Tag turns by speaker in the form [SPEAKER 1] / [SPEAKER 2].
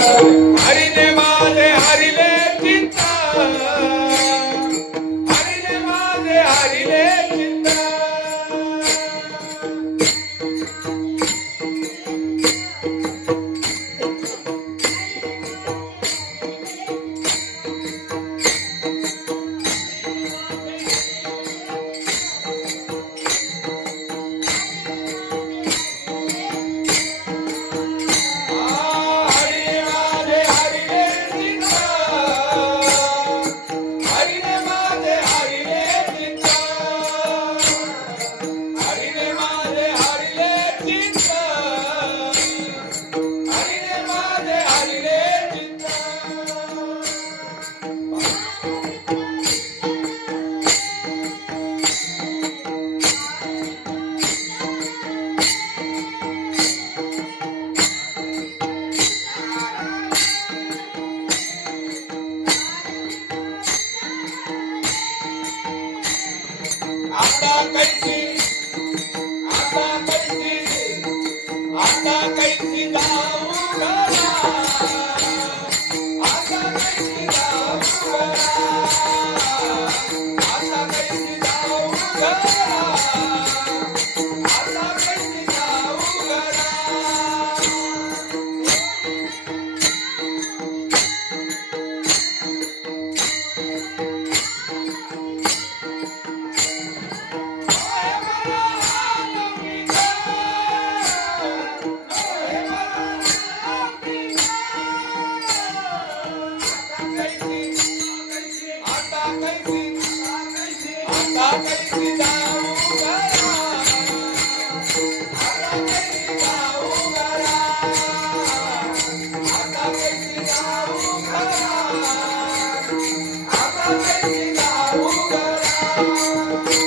[SPEAKER 1] हरिले माझे हरिले आता Thank you.